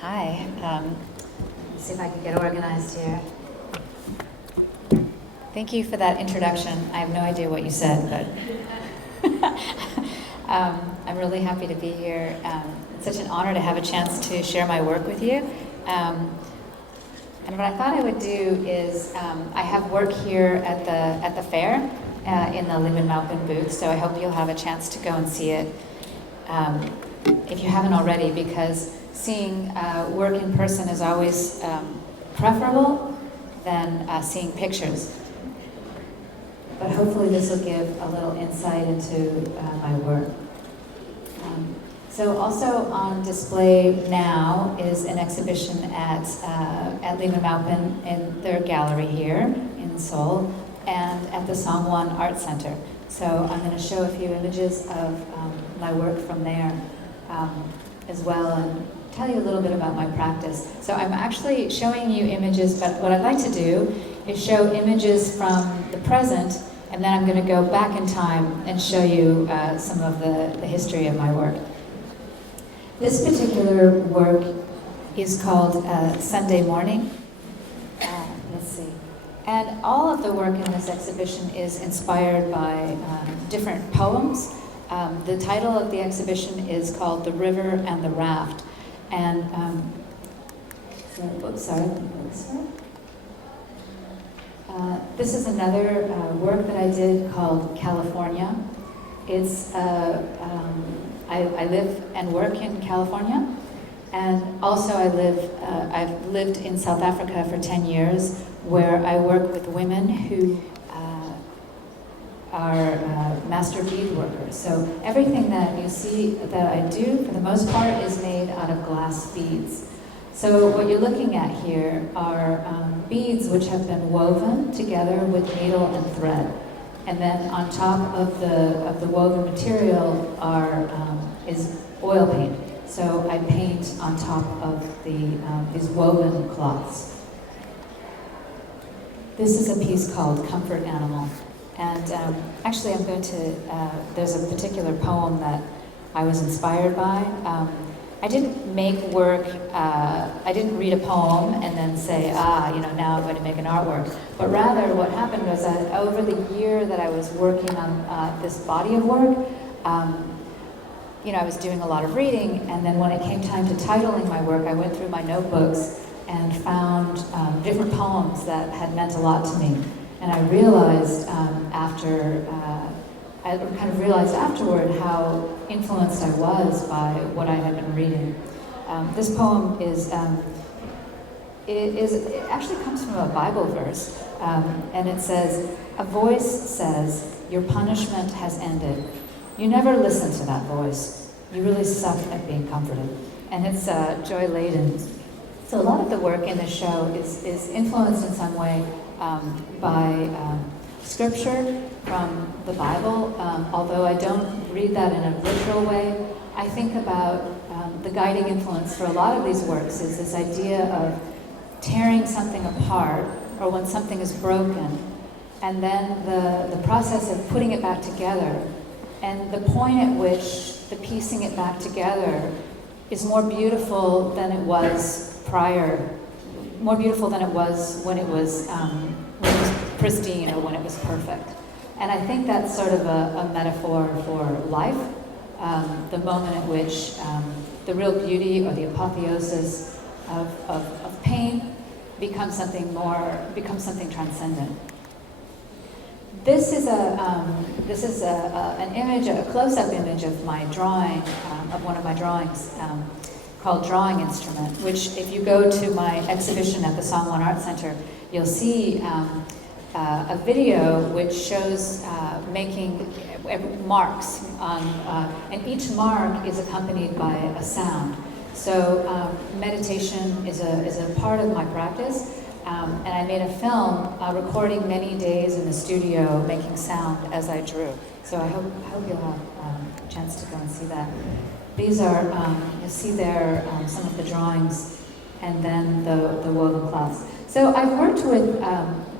Hi. Let's see if I can get organized here. Thank you for that introduction. I have no idea what you said, but I'm really happy to be here. It's such an honor to have a chance to share my work with you. And what I thought I would do is, I have work here at the fair in the Lieben Maupin booth, so I hope you'll have a chance to go and see it if you haven't already, because seeing work in person is always preferable than seeing pictures. But hopefully this will give a little insight into my work. So also on display now is an exhibition at Liza Lou in their gallery here in Seoul, and at the Songwon Art Center. So I'm going to show a few images of my work from there as well, and tell you a little bit about my practice. So I'm actually showing you images, but what I'd like to do is show images from the present, and then I'm going to go back in time and show you some of the history of my work. This particular work is called Sunday Morning. Let's see. And all of the work in this exhibition is inspired by different poems. The title of the exhibition is called The River and the Raft. And, this is another work that I did called California. It's, I live and work in California, and also I've lived in South Africa for 10 years, where I work with women who are master bead workers. So everything that you see that I do, for the most part, is made out of glass beads. So what you're looking at here are beads which have been woven together with needle and thread. And then on top of the woven material is oil paint. So I paint on top of these woven cloths. This is a piece called Comfort Animal. And actually I'm going to, there's a particular poem that I was inspired by. I didn't make work, I didn't read a poem and then say, now I'm going to make an artwork. But rather what happened was that over the year that I was working on this body of work, I was doing a lot of reading, and then when it came time to titling my work, I went through my notebooks and found different poems that had meant a lot to me. And I realized I kind of realized afterward how influenced I was by what I had been reading. This poem it actually comes from a Bible verse, and it says, "A voice says, your punishment has ended. You never listen to that voice. You really suck at being comforted." And it's joy-laden. So a lot of the work in the show is influenced in some way by scripture from the Bible, although I don't read that in a literal way. I think about the guiding influence for a lot of these works is this idea of tearing something apart, or when something is broken, and then the process of putting it back together, and the point at which the piecing it back together is more beautiful than it was prior, more beautiful than it was when it was pristine or when it was perfect. And I think that's sort of a metaphor for life, the moment at which the real beauty or the apotheosis of pain becomes something transcendent. This is an image, a close-up image of my drawing, of one of my drawings, called Drawing Instrument, which if you go to my exhibition at the Songwon Art Center, you'll see a video which shows making marks on, and each mark is accompanied by a sound. So meditation is a part of my practice, and I made a film recording many days in the studio making sound as I drew. So I hope you'll have a chance to go and see that. These are, you'll see there some of the drawings, and then the woven cloths. So I've worked with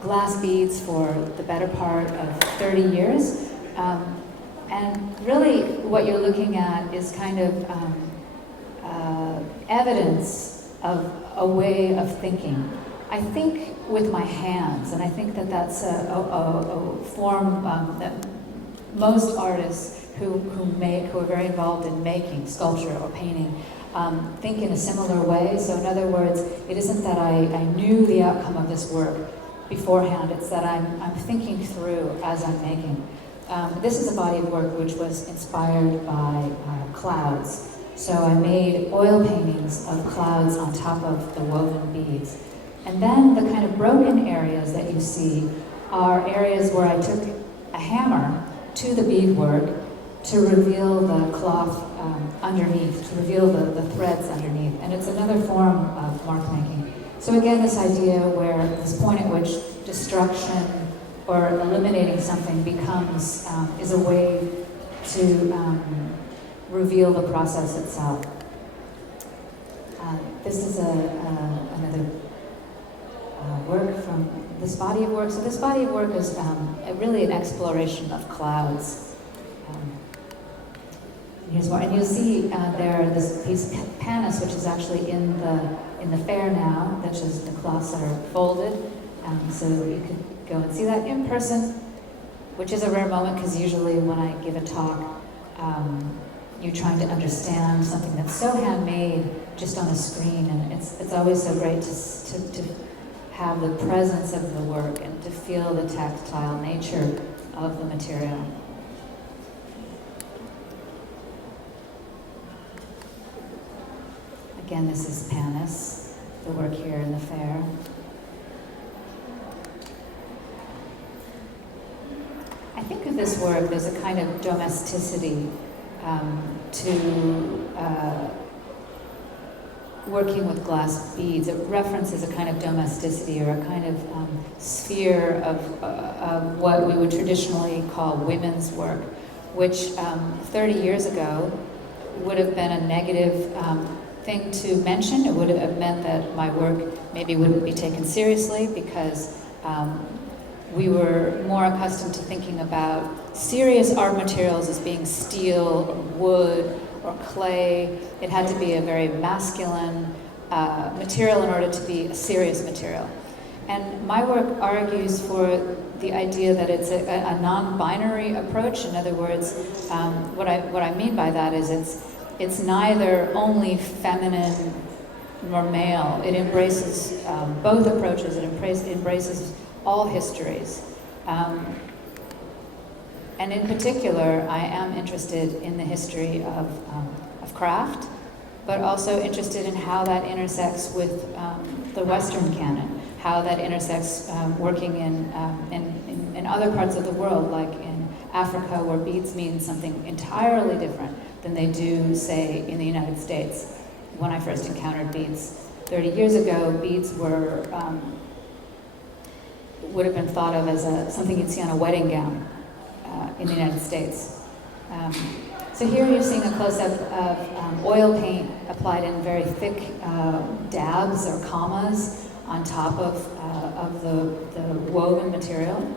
glass beads for the better part of 30 years. And really what you're looking at is kind of evidence of a way of thinking. I think with my hands, and I think that that's a form that most artists who are very involved in making sculpture or painting think in a similar way. So in other words, it isn't that I knew the outcome of this work beforehand, it's that I'm thinking through as I'm making. This is a body of work which was inspired by clouds. So I made oil paintings of clouds on top of the woven beads. And then the kind of broken areas that you see are areas where I took a hammer to the beadwork to reveal the cloth underneath, to reveal the threads underneath. And it's another form of mark making. So again, this idea where this point at which destruction or eliminating something becomes, is a way to reveal the process itself. This is another work from this body of work. So this body of work is really an exploration of clouds. Here's more, and you'll see there this piece of panis, which is actually in the fair now. That's just the cloths that are folded, so you could go and see that in person, which is a rare moment because usually when I give a talk, you're trying to understand something that's so handmade just on a screen, and it's always so great to have the presence of the work and to feel the tactile nature of the material. Again, this is panis, the work here in the fair. I think of this work, there's a kind of domesticity to working with glass beads. It references a kind of domesticity or a kind of sphere of what we would traditionally call women's work, which 30 years ago would have been a negative thing to mention. It would have meant that my work maybe wouldn't be taken seriously because we were more accustomed to thinking about serious art materials as being steel or wood or clay. It had to be a very masculine material in order to be a serious material. And my work argues for the idea that it's a non-binary approach. In other words, what I mean by that is it's neither only feminine nor male. It embraces both approaches. It embraces all histories. And in particular, I am interested in the history of craft, but also interested in how that intersects with the Western canon, how that intersects working in other parts of the world, like in Africa, where beads mean something entirely different than they do, say, in the United States. When I first encountered beads 30 years ago, beads would have been thought of as something you'd see on a wedding gown in the United States. So here you're seeing a close-up of oil paint applied in very thick dabs or commas on top of the woven material.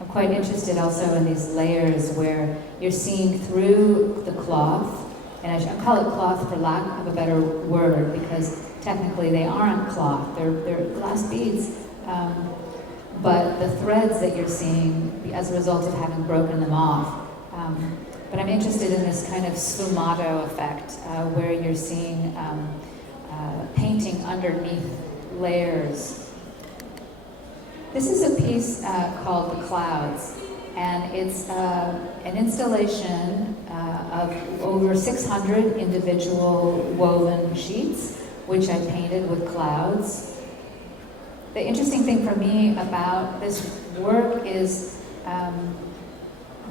I'm quite interested also in these layers where you're seeing through the cloth, and I call it cloth for lack of a better word because technically they aren't cloth, they're glass beads, but the threads that you're seeing as a result of having broken them off. But I'm interested in this kind of sfumato effect where you're seeing painting underneath layers. This is a piece called The Clouds, and it's an installation of over 600 individual woven sheets, which I painted with clouds. The interesting thing for me about this work is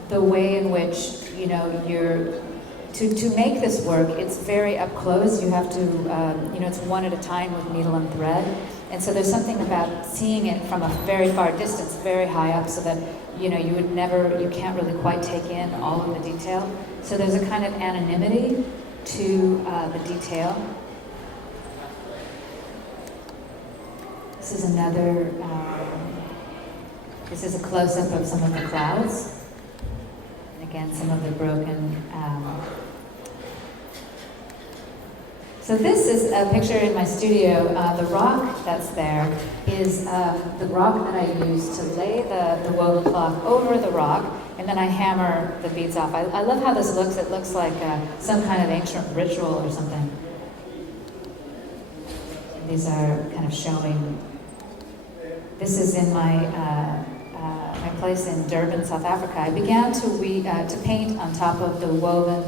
the way in which, you know, to make this work, it's very up close. You have to, it's one at a time with needle and thread. And so there's something about seeing it from a very far distance, very high up, so that, you can't really quite take in all of the detail. So there's a kind of anonymity to the detail. This is another This is a close-up of some of the clouds. And again, some of the broken. So this is a picture in my studio. The rock that's there is the rock that I use to lay the woven cloth over the rock, and then I hammer the beads off. I love how this looks. It looks like some kind of ancient ritual or something. These are kind of showing. This is in my my place in Durban, South Africa. I began to paint on top of the woven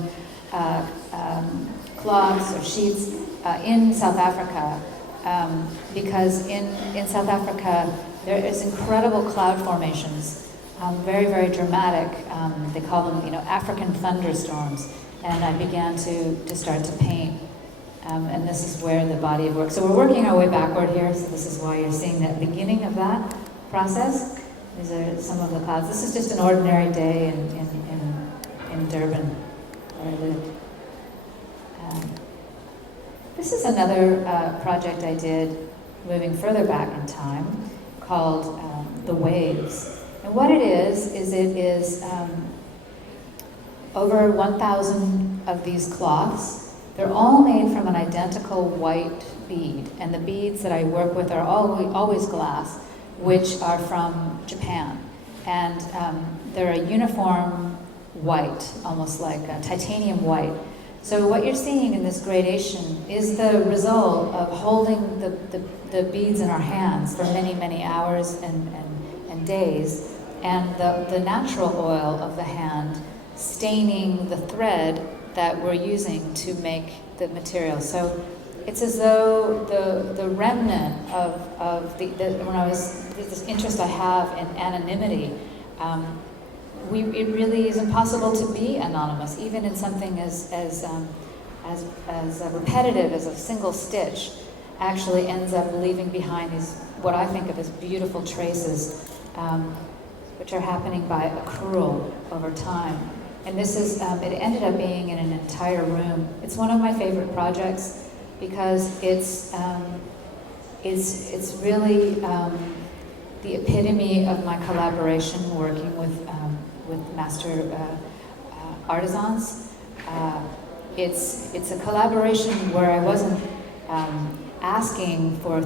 cloths or sheets in South Africa because in South Africa there is incredible cloud formations, very, very dramatic. They call them, African thunderstorms. And I began to start to paint. And this is where the body of work. So we're working our way backward here. So this is why you're seeing the beginning of that process. These are some of the clouds. This is just an ordinary day in Durban, where I lived. This is another project I did, moving further back in time, called The Waves. And what it is over 1,000 of these cloths. They're all made from an identical white bead, and the beads that I work with are always glass, which are from Japan. And they're a uniform white, almost like a titanium white. So what you're seeing in this gradation is the result of holding the beads in our hands for many, many hours and days, and the natural oil of the hand staining the thread that we're using to make the material. So it's as though the remnant of this interest I have in anonymity, it really is impossible to be anonymous, even in something as repetitive as a single stitch. Actually ends up leaving behind these, what I think of as beautiful traces, which are happening by accrual over time. And this is, it ended up being in an entire room. It's one of my favorite projects because it's really the epitome of my collaboration working with master artisans. It's a collaboration where I wasn't asking for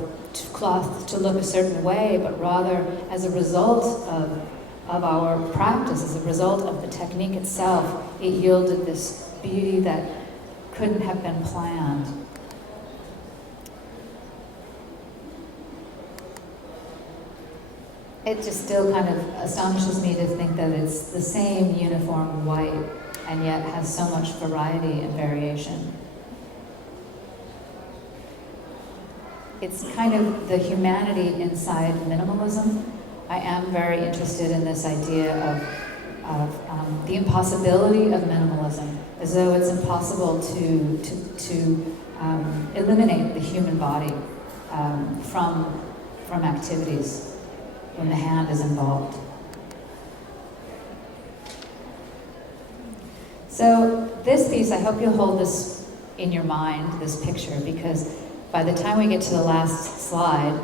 cloth to look a certain way, but rather as a result of our practice, as a result of the technique itself, it yielded this beauty that couldn't have been planned. It just still kind of astonishes me to think that it's the same uniform white and yet has so much variety and variation. It's kind of the humanity inside minimalism. I am very interested in this idea of the impossibility of minimalism, as though it's impossible to eliminate the human body from activities when the hand is involved. So this piece, I hope you'll hold this in your mind, this picture, because by the time we get to the last slide,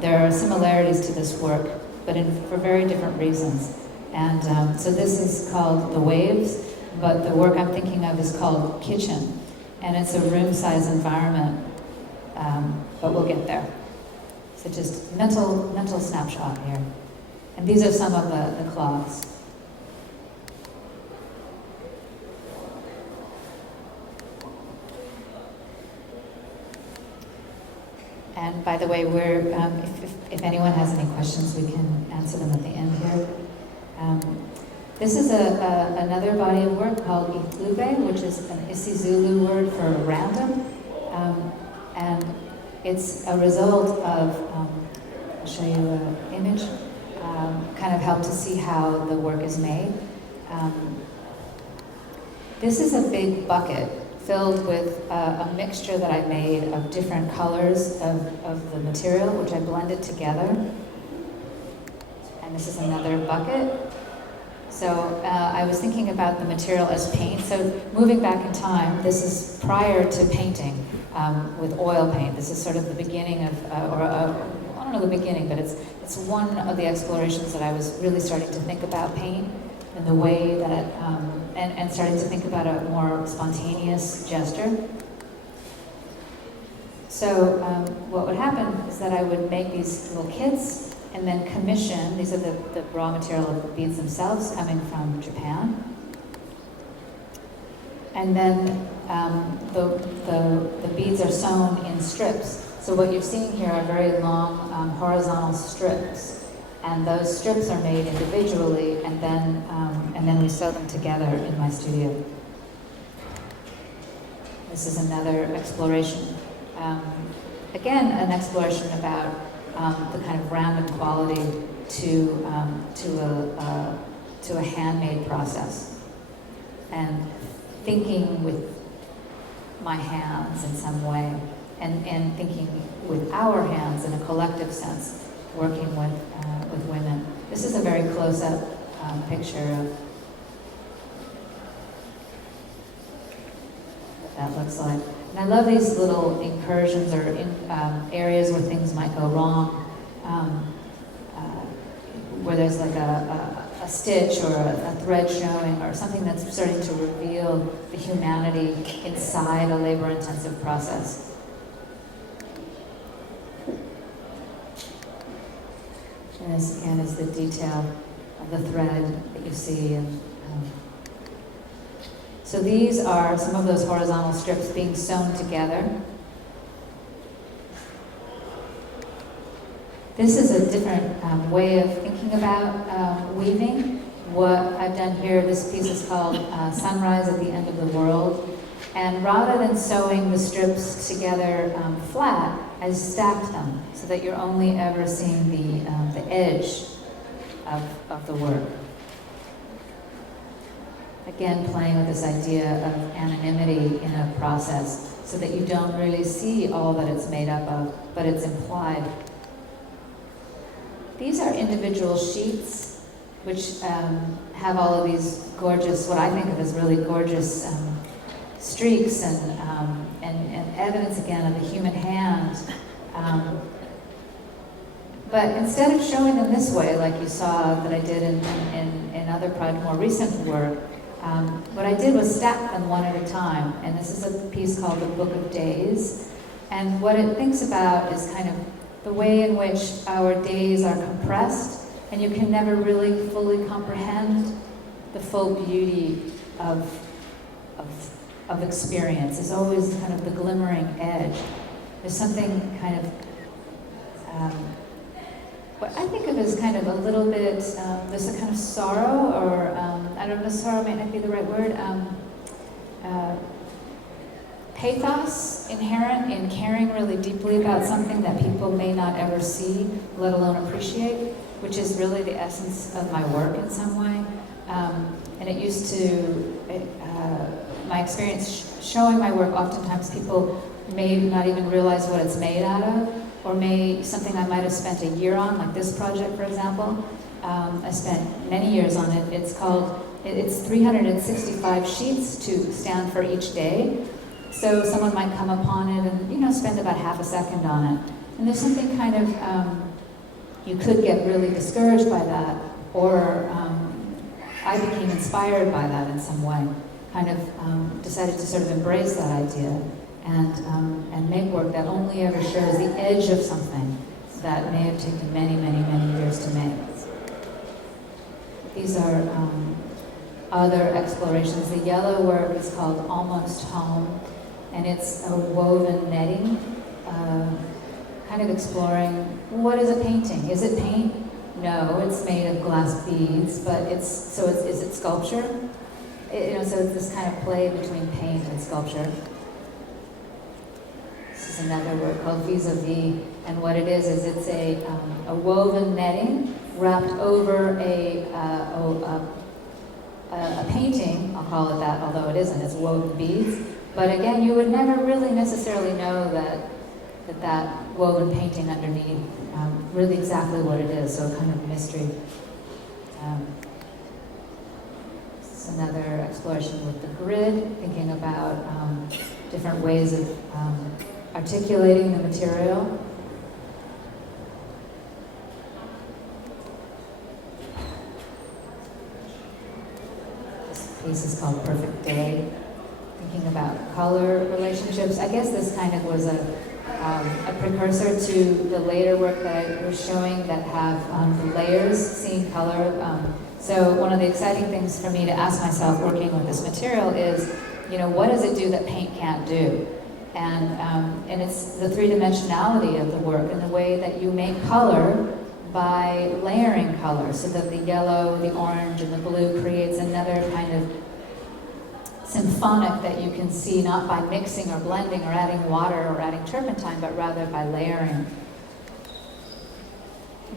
there are similarities to this work, but for very different reasons. And so this is called The Waves, but the work I'm thinking of is called Kitchen, and it's a room-size environment, but we'll get there. So just mental snapshot here. And these are some of the cloths. And by the way, if anyone has any questions, we can answer them at the end here. This is another body of work called Itlube, which is an isiZulu word for random. And it's a result of, I'll show you an image, kind of help to see how the work is made. This is a big bucket filled with a mixture that I made of different colors of the material, which I blended together. And this is another bucket. So I was thinking about the material as paint. So moving back in time, this is prior to painting with oil paint. This is sort of the beginning of, or don't know the beginning, but it's one of the explorations that I was really starting to think about paint and the way that, and starting to think about a more spontaneous gesture. So what would happen is that I would make these little kits and then commission, these are the raw material of the beads themselves coming from Japan. And then the beads are sewn in strips. So what you're seeing here are very long horizontal strips. And those strips are made individually, and then we sew them together in my studio. This is another exploration. Again, an exploration about the kind of random quality to a handmade process, and thinking with my hands in some way, and thinking with our hands in a collective sense, working with women. This is a very close-up picture of what that looks like. And I love these little incursions or areas where things might go wrong, where there's like a stitch or a thread showing or something that's starting to reveal the humanity inside a labor-intensive process. And this again is the detail of the thread that you see. So these are some of those horizontal strips being sewn together. This is a different way of thinking about weaving. What I've done here, this piece is called Sunrise at the End of the World. And rather than sewing the strips together flat, I stacked them so that you're only ever seeing the edge of the work. Again, playing with this idea of anonymity in a process so that you don't really see all that it's made up of, but it's implied. These are individual sheets which have all of these gorgeous, what I think of as really gorgeous streaks and evidence again of the human hand. But instead of showing them this way, like you saw that I did in other more recent work, what I did was stack them one at a time. And this is a piece called The Book of Days. And what it thinks about is kind of the way in which our days are compressed, and you can never really fully comprehend the full beauty of experience. It's always kind of the glimmering edge. There's something kind of, what I think of as kind of a little bit, there's a kind of sorrow, or I don't know, sorrow might not be the right word, pathos inherent in caring really deeply about something that people may not ever see, let alone appreciate, which is really the essence of my work in some way. And it used to, my experience showing my work, oftentimes people may not even realize what it's made out of, or something I might have spent a year on, like this project, for example. I spent many years on it. It's 365 sheets to stand for each day. So someone might come upon it and, spend about half a second on it. And there's something kind of, you could get really discouraged by that, or I became inspired by that in some way. Kind of decided to sort of embrace that idea and make work that only ever shows the edge of something that may have taken many, many, many years to make. These are other explorations. The yellow work is called Almost Home, and it's a woven netting, kind of exploring, what is a painting? Is it paint? No, it's made of glass beads, but is it sculpture? So it's this kind of play between paint and sculpture. This is another work called Vis-a-Vis, and what it is it's a woven netting wrapped over a painting, I'll call it that, although it isn't, it's woven beads. But again, you would never really necessarily know that woven painting underneath, really exactly what it is, so a kind of mystery. This is another exploration with the grid, thinking about different ways of articulating the material. piece is called Perfect Day, thinking about color relationships. I guess this kind of was a precursor to the later work that I was showing that have the layers, seeing color. So one of the exciting things for me to ask myself working with this material is, what does it do that paint can't do? And it's the three-dimensionality of the work and the way that you make color by layering color, so that the yellow, the orange, and the blue creates another kind of symphonic that you can see, not by mixing or blending or adding water or adding turpentine, but rather by layering.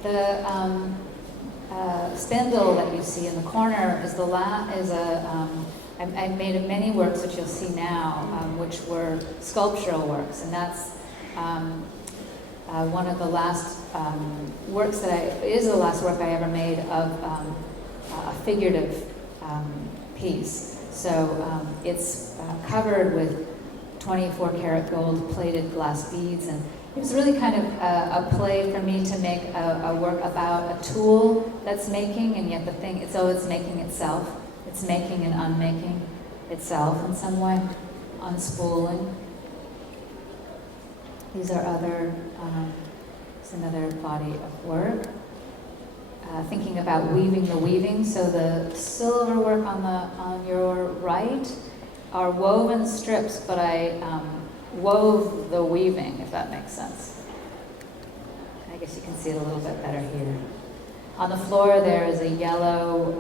The spindle that you see in the corner is I made many works which you'll see now, which were sculptural works, and that's one of the last works is the last work I ever made of a figurative piece. So it's covered with 24 karat gold plated glass beads, and it was really kind of a play for me to make a work about a tool that's making, and yet it's making itself. It's making and unmaking itself in some way, unspooling. These are it's another body of work. Thinking about weaving the weaving. So the silver work on your right are woven strips, but I wove the weaving, if that makes sense. I guess you can see it a little bit better here. On the floor there is a yellow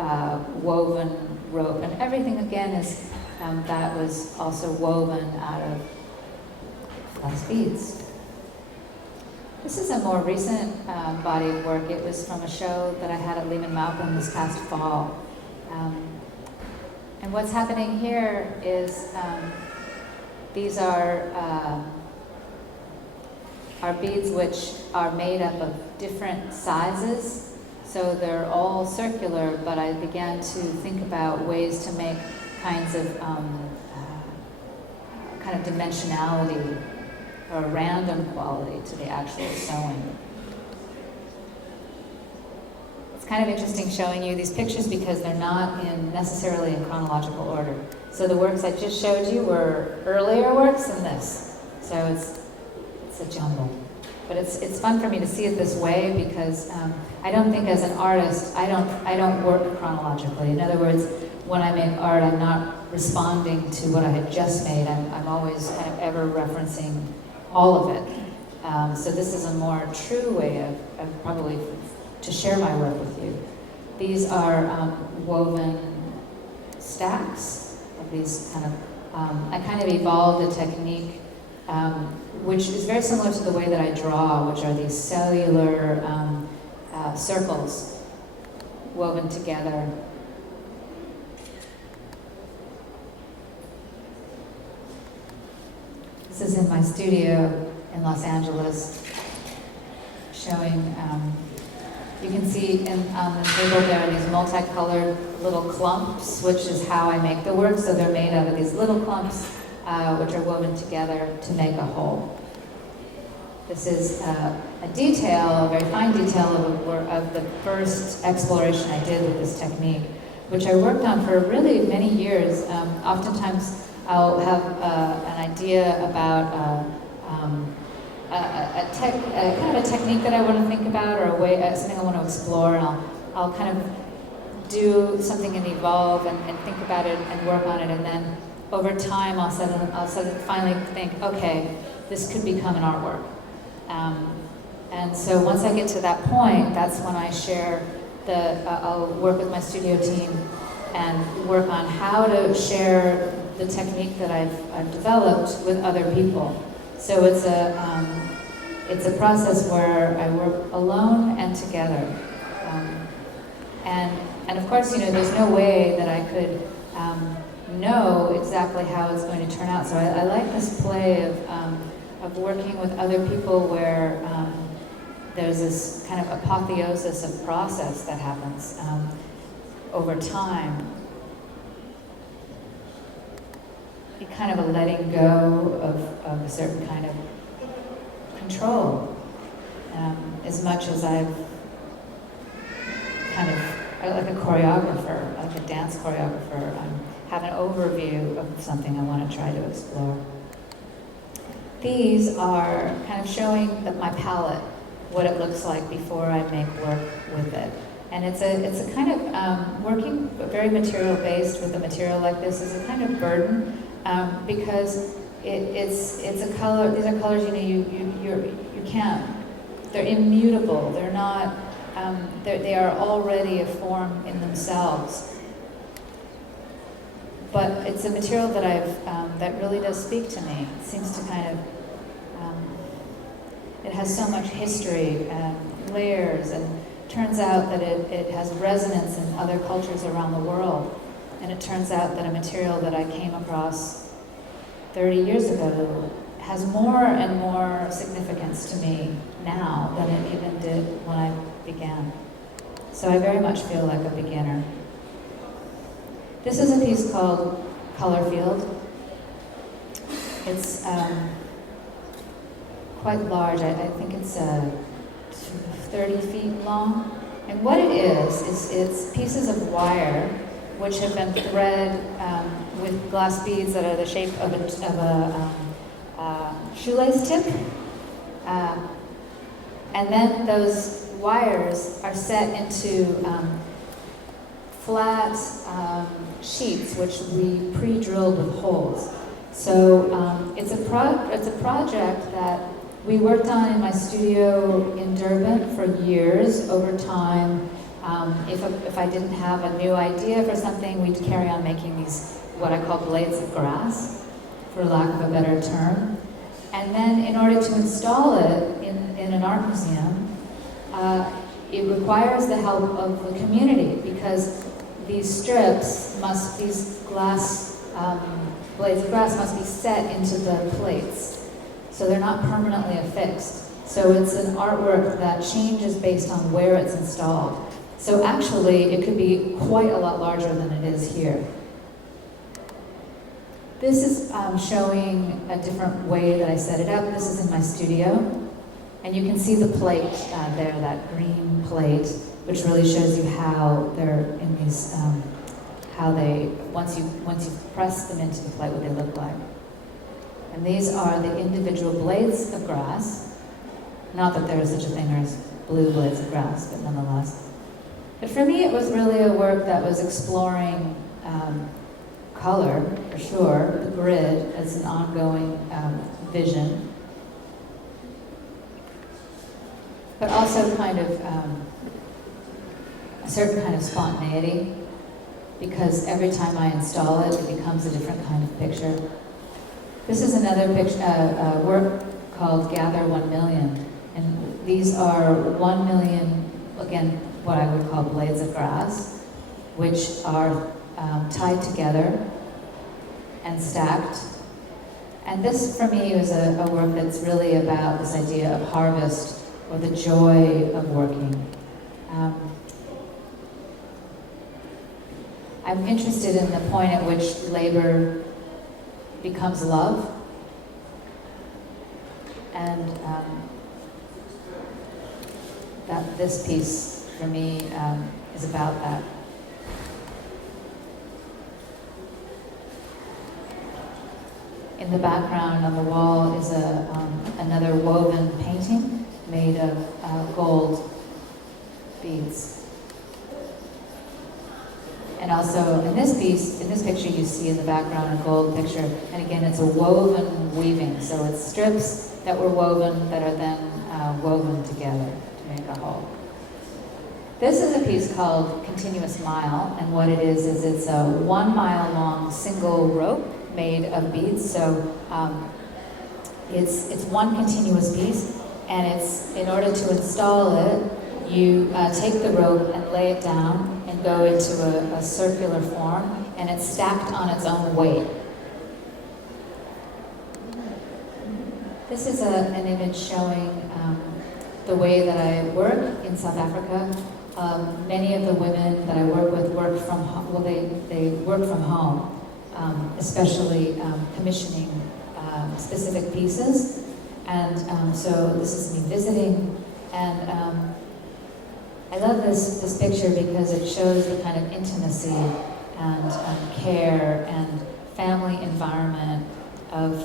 woven rope, and everything again is that was also woven out of glass beads. This is a more recent body of work. It was from a show that I had at Lehman Malcolm this past fall. And what's happening here is these are beads which are made up of different sizes. So they're all circular, but I began to think about ways to make kinds of kind of dimensionality or random quality to the actual sewing. It's kind of interesting showing you these pictures because they're not necessarily in chronological order. So the works I just showed you were earlier works than this. So it's a jumble. But it's fun for me to see it this way because I don't think as an artist, I don't work chronologically. In other words, when I make art, I'm not responding to what I had just made. I'm always kind of ever referencing all of it. So this is a more true way of probably to share my work with you. These are woven stacks of these kind of, I kind of evolved a technique which is very similar to the way that I draw, which are these cellular circles woven together. This is in my studio in Los Angeles, showing, you can see on the table there are these multicolored little clumps, which is how I make the work. So they're made out of these little clumps, which are woven together to make a whole. This is a detail, a very fine detail of the first exploration I did with this technique, which I worked on for really many years. Oftentimes I'll have an idea about kind of a technique that I want to think about, or a way, something I want to explore, and I'll kind of do something and evolve and think about it and work on it, and then over time I'll suddenly finally think, okay, this could become an artwork. And so once I get to that point, that's when I share I'll work with my studio team and work on how to share the technique that I've developed with other people. So it's a process where I work alone and together. And of course, there's no way that I could know exactly how it's going to turn out. So I like this play of working with other people where there's this kind of apotheosis of process that happens over time. Kind of a letting go of a certain kind of control. As much as I've kind of, like a choreographer, like a dance choreographer, have an overview of something I want to try to explore. These are kind of showing my palette, what it looks like before I make work with it. And it's a kind of, working very material based with a material like this is a kind of burden, because it's a color, these are colors, you can't, they're immutable, they're not, they are already a form in themselves. But it's a material that that really does speak to me. It seems to kind of, it has so much history and layers, and turns out that it has resonance in other cultures around the world. And it turns out that a material that I came across 30 years ago has more and more significance to me now than it even did when I began. So I very much feel like a beginner. This is a piece called Color Field. It's quite large. I think it's 30 feet long. And what it is it's pieces of wire which have been threaded with glass beads that are the shape of a shoelace tip. And then those wires are set into flat sheets which we pre-drilled with holes. So it's a project that we worked on in my studio in Durban for years. Over time, if I didn't have a new idea for something, we'd carry on making these, what I call blades of grass, for lack of a better term. And then in order to install it in an art museum, it requires the help of the community, because these strips these glass blades of grass must be set into the plates. So they're not permanently affixed. So it's an artwork that changes based on where it's installed. So actually, it could be quite a lot larger than it is here. This is showing a different way that I set it up. This is in my studio. And you can see the plate there, that green plate, which really shows you how they're in these, how they, once you press them into the plate, what they look like. And these are the individual blades of grass. Not that there is such a thing as blue blades of grass, but nonetheless. But for me, it was really a work that was exploring color, for sure, the grid as an ongoing vision, but also kind of a certain kind of spontaneity, because every time I install it, it becomes a different kind of picture. This is another work called Gather 1 Million, and these are 1 million, again, what I would call blades of grass, which are tied together and stacked. And this, for me, was a work that's really about this idea of harvest, or the joy of working. I'm interested in the point at which labor becomes love, and that this piece for me is about that. In the background on the wall is another woven painting made of gold beads. And also in this piece, in this picture, you see in the background a gold picture. And again, it's a woven weaving. So it's strips that were woven that are then woven together to make a whole. This is a piece called Continuous Mile. And what it is it's a 1 mile long single rope made of beads. So it's one continuous piece. And it's, in order to install it, you take the rope and lay it down and go into a circular form, and it's stacked on its own weight. This is an image showing the way that I work in South Africa. Many of the women that I work with work from home. Well, they work from home, especially commissioning specific pieces. And so this is me visiting, and I love this picture because it shows the kind of intimacy and care and family environment of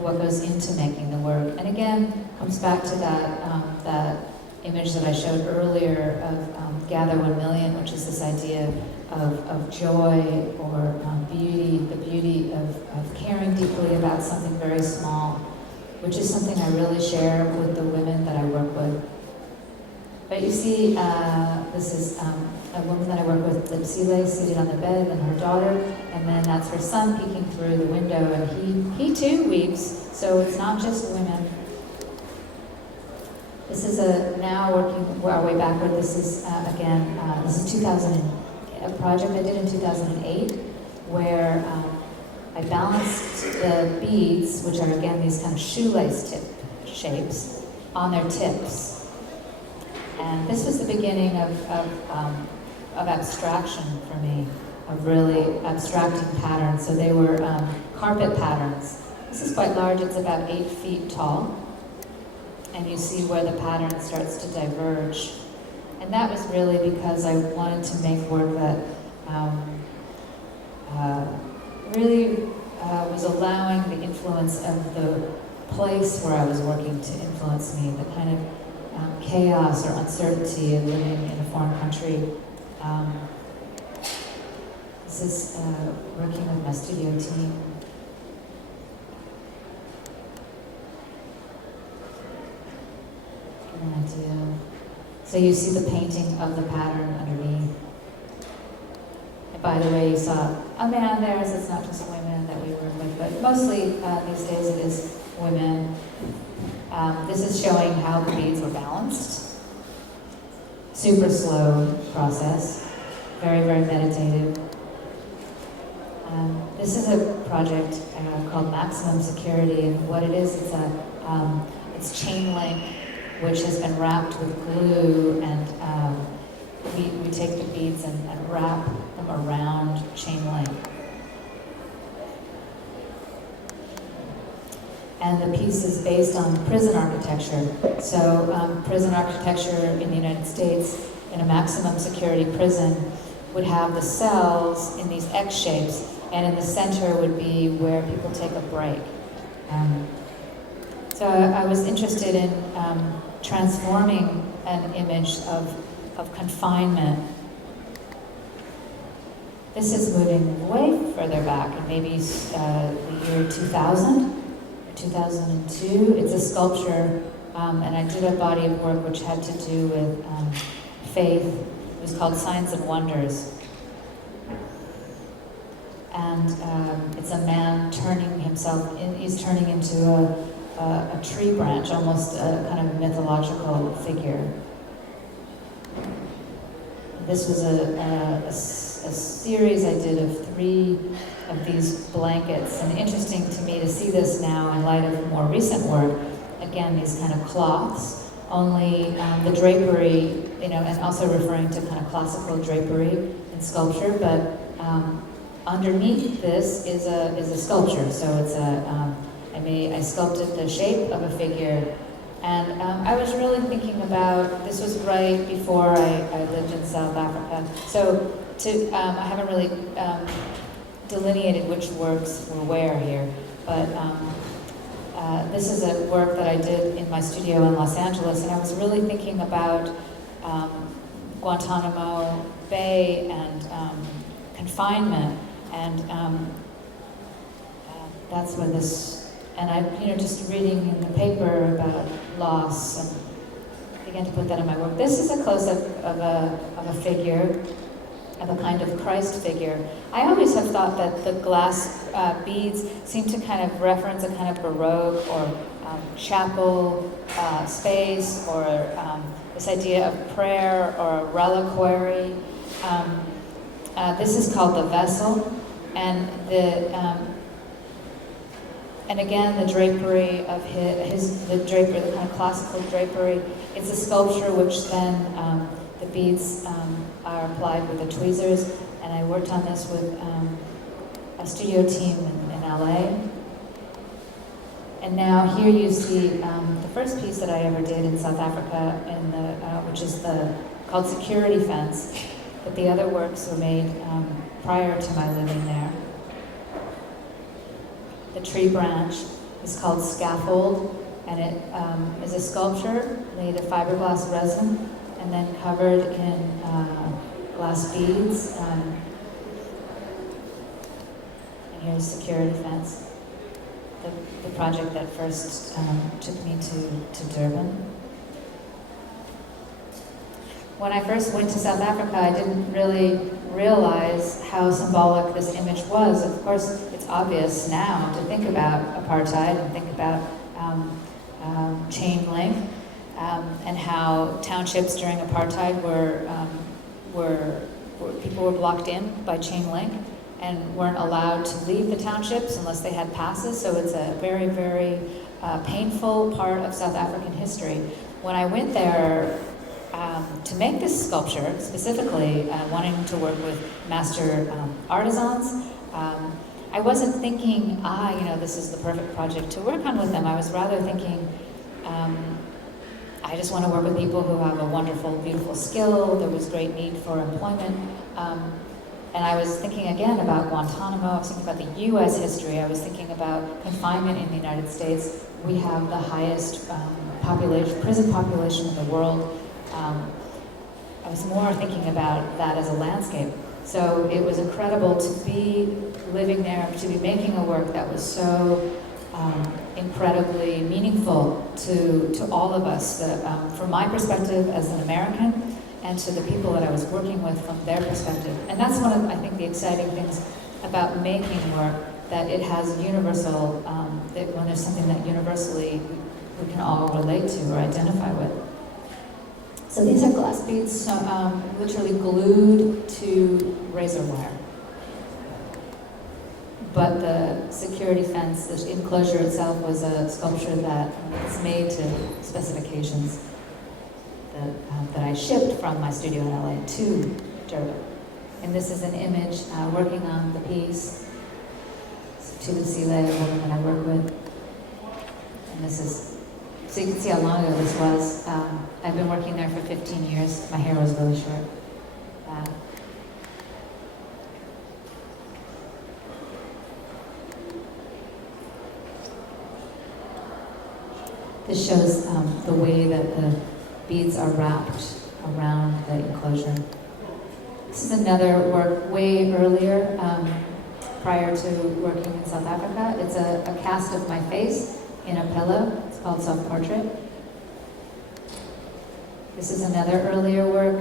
what goes into making the work. And again, comes back to that image that I showed earlier of Gather 1 Million, which is this idea of joy or beauty, the beauty of caring deeply about something very small, which is something I really share with the women that I work with. But you see, this is a woman that I work with, Lipsile, seated on the bed, and her daughter, and then that's her son peeking through the window, and he too weeps, so it's not just women. This is now working our way backward. This is, again, this is a project I did in 2008, where I balanced the beads, which are again these kind of shoelace tip shapes, on their tips. And this was the beginning of abstraction for me, of really abstracting patterns. So they were carpet patterns. This is quite large, it's about 8 feet tall. And you see where the pattern starts to diverge. And that was really because I wanted to make work that really was allowing the influence of the place where I was working to influence me, the kind of chaos or uncertainty of living in a foreign country. This is working with my studio team. Give an idea. So you see the painting of the pattern underneath. And by the way, you saw a man there, so it's not just women that we work with, but mostly these days it is women. This is showing how the beads were balanced. Super slow process, very, very meditative. This is a project called Maximum Security, and what it is, it's chain link, which has been wrapped with glue, and we take the beads and wrap them around chain link. And the piece is based on prison architecture. So prison architecture in the United States, in a maximum security prison, would have the cells in these X shapes, and in the center would be where people take a break. So I was interested in transforming an image of confinement. This is moving way further back, and maybe the year 2000. 2002. It's a sculpture, and I did a body of work which had to do with faith. It was called Signs and Wonders. And it's a man turning himself, he's turning into a tree branch, almost a kind of mythological figure. This was a series I did of 3 of these blankets, and interesting to me to see this now in light of more recent work. Again, these kind of cloths, only the drapery, and also referring to kind of classical drapery in sculpture, but underneath this is a sculpture. So it's I sculpted the shape of a figure, and I was really thinking about, this was right before I lived in South Africa, so I haven't really delineated which works were where here, but this is a work that I did in my studio in Los Angeles, and I was really thinking about Guantanamo Bay and confinement, and that's when this, and I, just reading in the paper about loss, and began to put that in my work. This is a close-up of a figure, of a kind of Christ figure. I always have thought that the glass beads seem to kind of reference a kind of Baroque or chapel space, or this idea of prayer or reliquary. This is called the vessel, and and again the drapery of the drapery, the kind of classical drapery. It's a sculpture which then the beads are applied with the tweezers, and I worked on this with a studio team in LA. And now here you see the first piece that I ever did in South Africa, which is called Security Fence. but the other works were made prior to my living there. The tree branch is called Scaffold, and it is a sculpture made of fiberglass resin and then covered in glass beads. And here's security fence. The project that first took me to Durban. When I first went to South Africa, I didn't really realize how symbolic this image was. Of course, it's obvious now to think about apartheid and think about chain link and how townships during apartheid were people were blocked in by chain link and weren't allowed to leave the townships unless they had passes. So it's a very, very painful part of South African history. When I went there to make this sculpture, specifically wanting to work with master artisans, I wasn't thinking, this is the perfect project to work on with them. I was rather thinking, I just want to work with people who have a wonderful, beautiful skill. There was great need for employment. And I was thinking again about Guantanamo. I was thinking about the U.S. history. I was thinking about confinement in the United States. We have the highest prison population in the world. I was more thinking about that as a landscape. So it was incredible to be living there, to be making a work that was so incredibly meaningful to all of us, from my perspective as an American, and to the people that I was working with from their perspective. And that's one of, I think, the exciting things about making work, that it has universal, that when there's something that universally we can all relate to or identify with. So these are glass beads, literally glued to razor wire. But the security fence, the enclosure itself, was a sculpture that was made to specifications that I shipped from my studio in LA to Durban. And this is an image working on the piece to the Sile, the woman that I work with. And this is, so you can see how long ago this was. I've been working there for 15 years. My hair was really short. This shows the way that the beads are wrapped around the enclosure. This is another work way earlier, prior to working in South Africa. It's a cast of my face in a pillow. It's called Self-Portrait. This is another earlier work.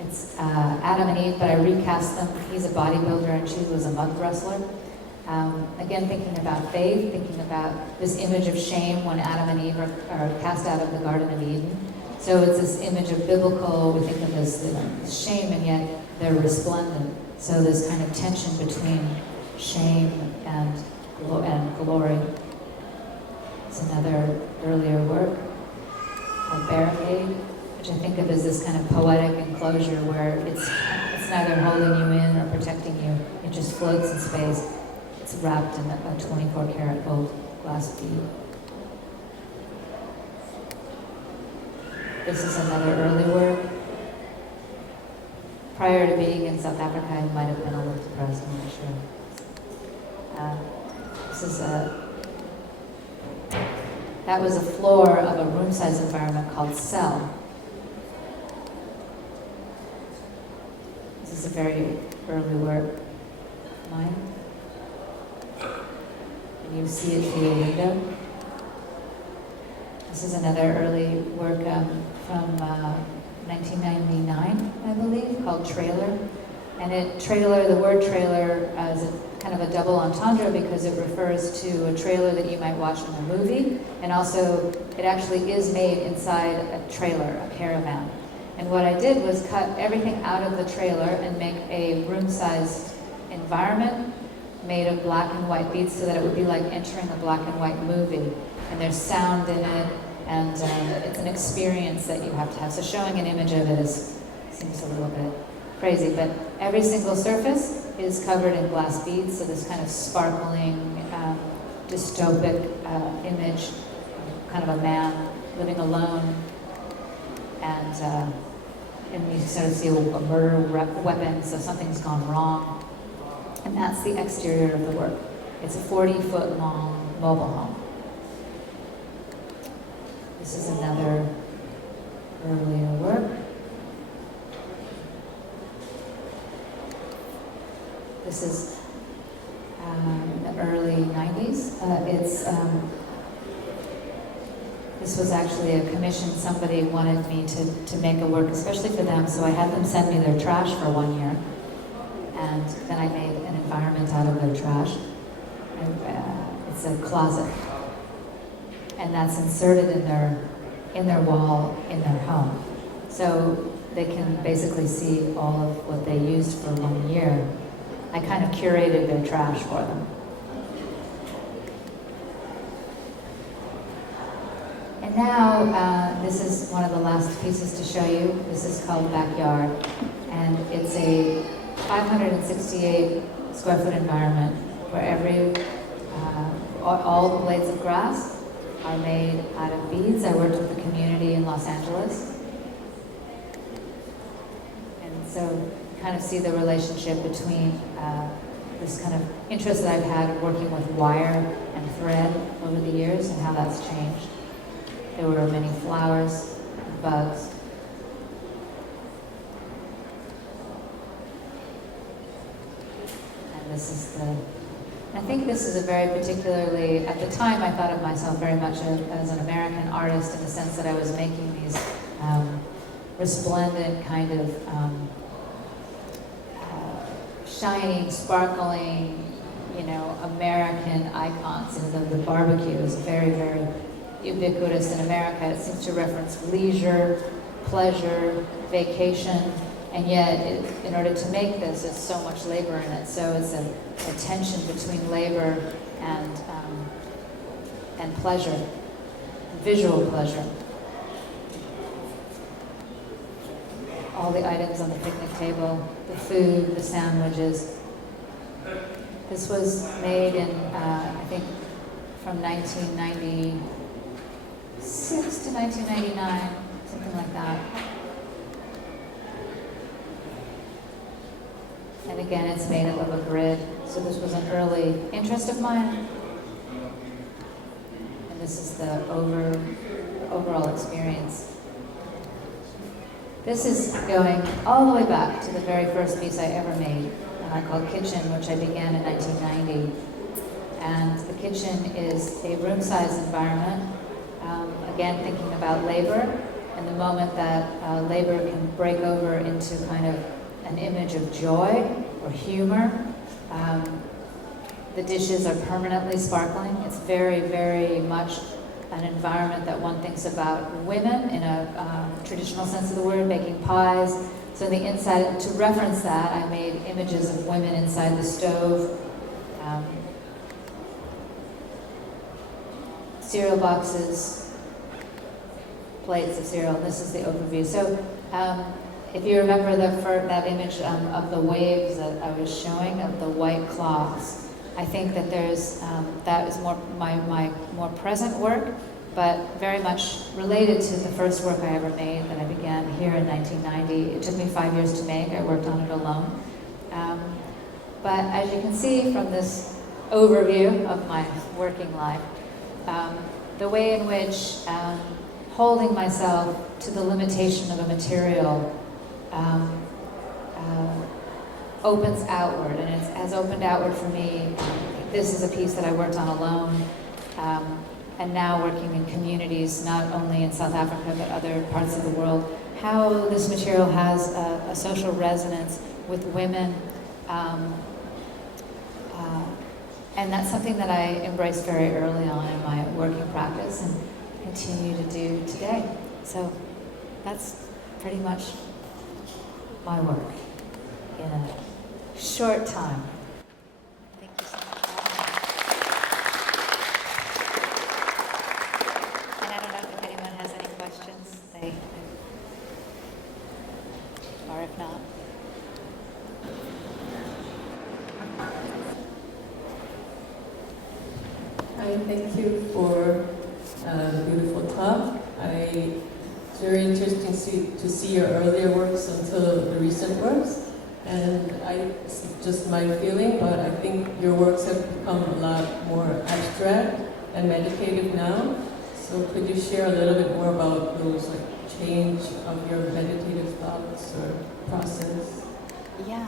It's Adam and Eve, but I recast them. He's a bodybuilder and she was a mud wrestler. Again, thinking about faith, thinking about this image of shame when Adam and Eve are cast out of the Garden of Eden. So it's this image of biblical, we think of as the shame, and yet they're resplendent. So this kind of tension between shame and glory. It's another earlier work called Barricade, which I think of as this kind of poetic enclosure where it's neither holding you in or protecting you. It just floats in space. It's wrapped in a 24 karat gold glass bead. This is another early work. Prior to being in South Africa, I might have been a little depressed, I'm not sure. This is that was a floor of a room-size environment called Cell. This is a very early work of mine. And you see it through a window. This is another early work from 1999, I believe, called Trailer. And the word trailer is kind of a double entendre because it refers to a trailer that you might watch in a movie, and also it actually is made inside a trailer, a caravan. And what I did was cut everything out of the trailer and make a room-sized environment made of black and white beads so that it would be like entering a black and white movie. And there's sound in it, and it's an experience that you have to have. So showing an image of it seems a little bit crazy, but every single surface is covered in glass beads, so this kind of sparkling, dystopic image, kind of a man living alone, and and you sort of see a murder weapon, so something's gone wrong. And that's the exterior of the work. It's a 40-foot long mobile home. This is another earlier work. This is the early 90s. This was actually a commission. Somebody wanted me to make a work, especially for them, so I had them send me their trash for 1 year. And then I made an environment out of their trash. And, it's a closet. And that's inserted in their wall in their home. So they can basically see all of what they used for 1 year. I kind of curated their trash for them. And now, this is one of the last pieces to show you. This is called Backyard. And it's a 568 square foot environment where all the blades of grass are made out of beads. I worked with the community in Los Angeles. And so you kind of see the relationship between this kind of interest that I've had working with wire and thread over the years and how that's changed. There were many flowers, bugs. And this is I think this is a very particularly, at the time I thought of myself very much as an American artist in the sense that I was making these resplendent kind of shining, sparkling, American icons. And the barbecue is very, very ubiquitous in America. It seems to reference leisure, pleasure, vacation, and yet in order to make this, there's so much labor in it. So it's a tension between labor and pleasure, visual pleasure. All the items on the picnic table, the food, the sandwiches. This was made in, I think, from 1996 to 1999, something like that. And again, it's made up of a grid. So this was an early interest of mine. And this is the overall experience. This is going all the way back to the very first piece I ever made, called Kitchen, which I began in 1990. And the kitchen is a room-sized environment. Again, thinking about labor, and the moment that labor can break over into kind of an image of joy or humor. The dishes are permanently sparkling. It's very, very much an environment that one thinks about women in a traditional sense of the word, baking pies. So the inside, to reference that, I made images of women inside the stove. Cereal boxes, plates of cereal. This is the overview. So if you remember that image of the waves that I was showing, of the white cloths, I think that that is more my more present work, but very much related to the first work I ever made that I began here in 1990. It took me 5 years to make. I worked on it alone. But as you can see from this overview of my working life, the way in which holding myself to the limitation of a material opens outward, and it has opened outward for me. This is a piece that I worked on alone, and now working in communities, not only in South Africa, but other parts of the world, how this material has a social resonance with women. And that's something that I embraced very early on in my working practice and continue to do today. So that's pretty much my work in a short time. Thank you so much for having me. And I don't know if anyone has any questions, or if not. Hi, thank you for a beautiful talk. I It's very interesting to see your earlier works until the recent works. And it's just my feeling, but I think your works have become a lot more abstract and meditative now. So could you share a little bit more about those change of your meditative thoughts or process? Yeah.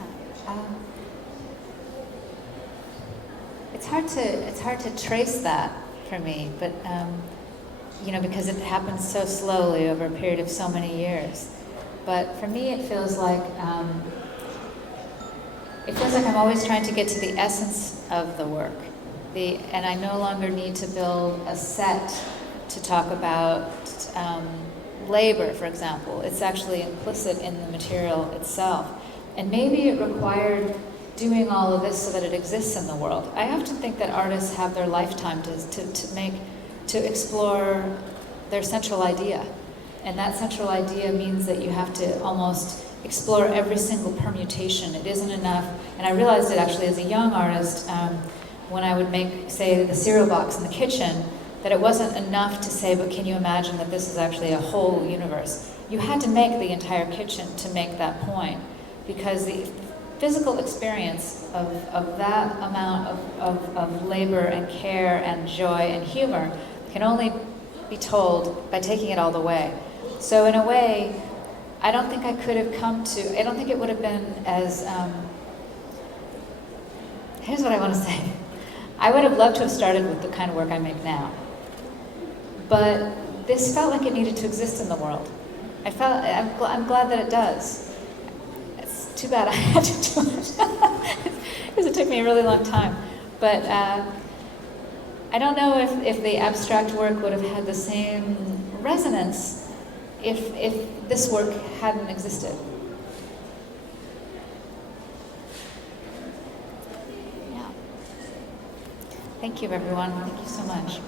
It's hard to trace that for me, but because it happens so slowly over a period of so many years. But for me, it feels like I'm always trying to get to the essence of the work. And I no longer need to build a set to talk about labor, for example. It's actually implicit in the material itself. And maybe it required doing all of this so that it exists in the world. I often think that artists have their lifetime to explore their central idea. And that central idea means that you have to almost explore every single permutation. It isn't enough, and I realized it actually as a young artist, when I would make, say, the cereal box in the kitchen, that it wasn't enough to say, but can you imagine that this is actually a whole universe? You had to make the entire kitchen to make that point, because the physical experience of that amount of labor and care and joy and humor can only be told by taking it all the way. So in a way, I don't think I could have I don't think it would have been as, here's what I want to say. I would have loved to have started with the kind of work I make now. But this felt like it needed to exist in the world. I'm glad that it does. It's too bad I had to do it, because it took me a really long time. But I don't know if the abstract work would have had the same resonance if this work hadn't existed. Yeah. Thank you, everyone. Thank you so much.